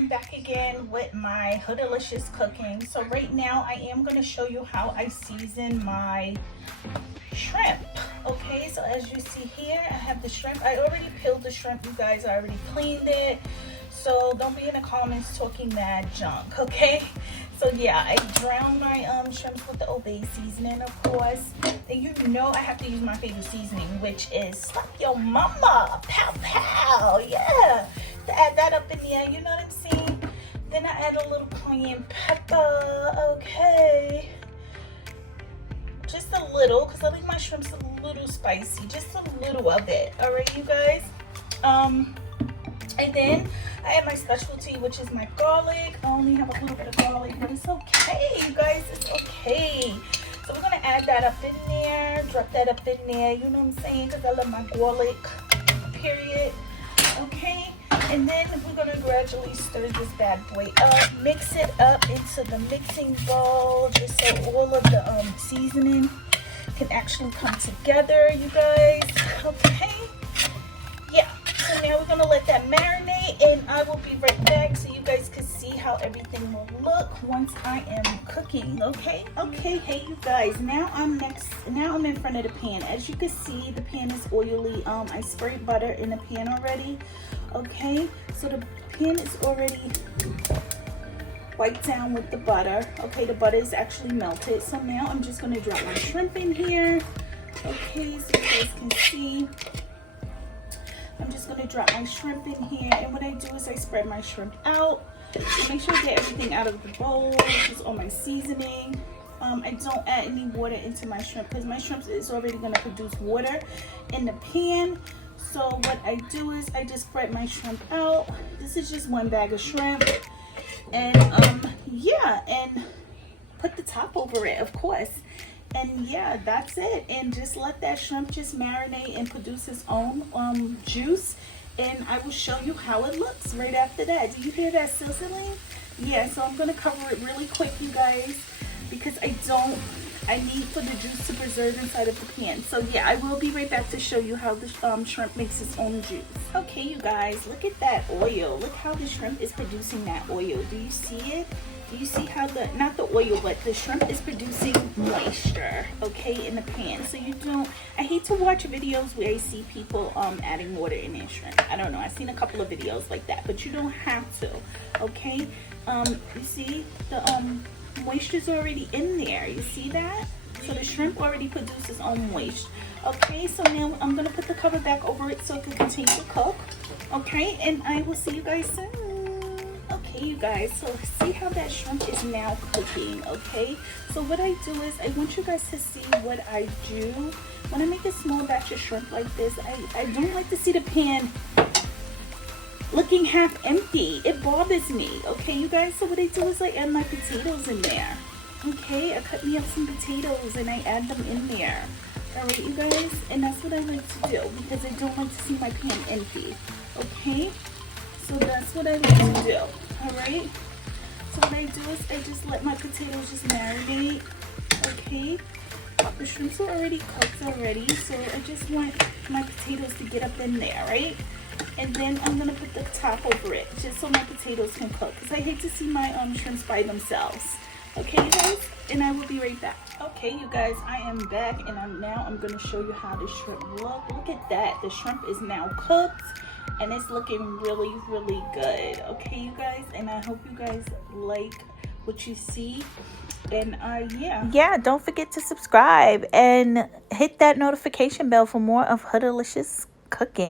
am back again with my Hoodalicious cooking. So right now I am going to show you how I season my shrimp. Okay, so as you see here, I have the shrimp. I already peeled the shrimp, you guys. I already cleaned it. So don't be in the comments talking mad junk, okay? So yeah, I drown my shrimps with the Obey seasoning, of course. And you know I have to use my favorite seasoning, which is Slap Your Mama, pow pow, yeah. To add that up in there, you know what I'm saying? Then I add a little cayenne pepper, okay. Just a little, because I like my shrimps a little spicy, just a little of it, all right, you guys? And then I have my specialty, which is my garlic. I only have a little bit of garlic, but it's okay, you guys, it's okay. So we're gonna add that up in there, drop that up in there, you know what I'm saying? Because I love my garlic, period, okay? And then we're gonna gradually stir this bad boy up, mix it up into the mixing bowl, just so all of the seasoning can actually come together, you guys, okay? Yeah, so now we're gonna let that marinate, and I will be right back so you guys can see how everything will look once I am cooking, okay? Okay, hey you guys, now I'm in front of the pan. As you can see, the pan is oily. I sprayed butter in the pan already, okay? So the pan is already wiped down with the butter, okay? The butter is actually melted. So now I'm just gonna drop my shrimp in here, okay? So you guys can see. I'm just gonna drop my shrimp in here, and what I do is I spread my shrimp out. Make sure I get everything out of the bowl, just all my seasoning. I don't add any water into my shrimp because my shrimp is already gonna produce water in the pan. So what I do is I just spread my shrimp out. This is just one bag of shrimp, and yeah, and put the top over it, of course. And yeah, that's it. And just let that shrimp just marinate and produce its own juice. And I will show you how it looks right after that. Do you hear that sizzling? Yeah, so I'm gonna cover it really quick, you guys, because I need for the juice to preserve inside of the pan. So yeah, I will be right back to show you how the shrimp makes its own juice. Okay, you guys, look at that oil. Look how the shrimp is producing that oil. Do you see it? Do you see how not the oil, but the shrimp is producing moisture, okay, in the pan? So you don't, I hate to watch videos where I see people adding water in their shrimp. I don't know, I've seen a couple of videos like that, but you don't have to, okay? You see the moisture's already in there. You see that? So the shrimp already produces its own moisture. Okay, so now I'm gonna put the cover back over it so it can continue to cook. Okay, and I will see you guys soon. Okay, you guys, so see how that shrimp is now cooking, okay? So what I do is I want you guys to see what I do. When I make a small batch of shrimp like this, I don't like to see the pan looking half empty. It bothers me, okay, you guys? So what I do is I add my potatoes in there, okay? I cut me up some potatoes and I add them in there, all right, you guys? And that's what I like to do because I don't like to see my pan empty, okay? So that's what I like to do, all right? So what I do is I just let my potatoes just marinate, okay? The shrimps are already cooked already, so I just want my potatoes to get up in there, right? And then I'm gonna put the top over it, just so my potatoes can cook, because I hate to see my shrimps by themselves. Okay, you guys? And I will be right back. Okay, you guys, I am back, and I'm gonna show you how the shrimp look. Look at that, the shrimp is now cooked. And it's looking really, really good. Okay, you guys? And I hope you guys like what you see. And yeah, don't forget to subscribe and hit that notification bell for more of Hoodalicious cooking.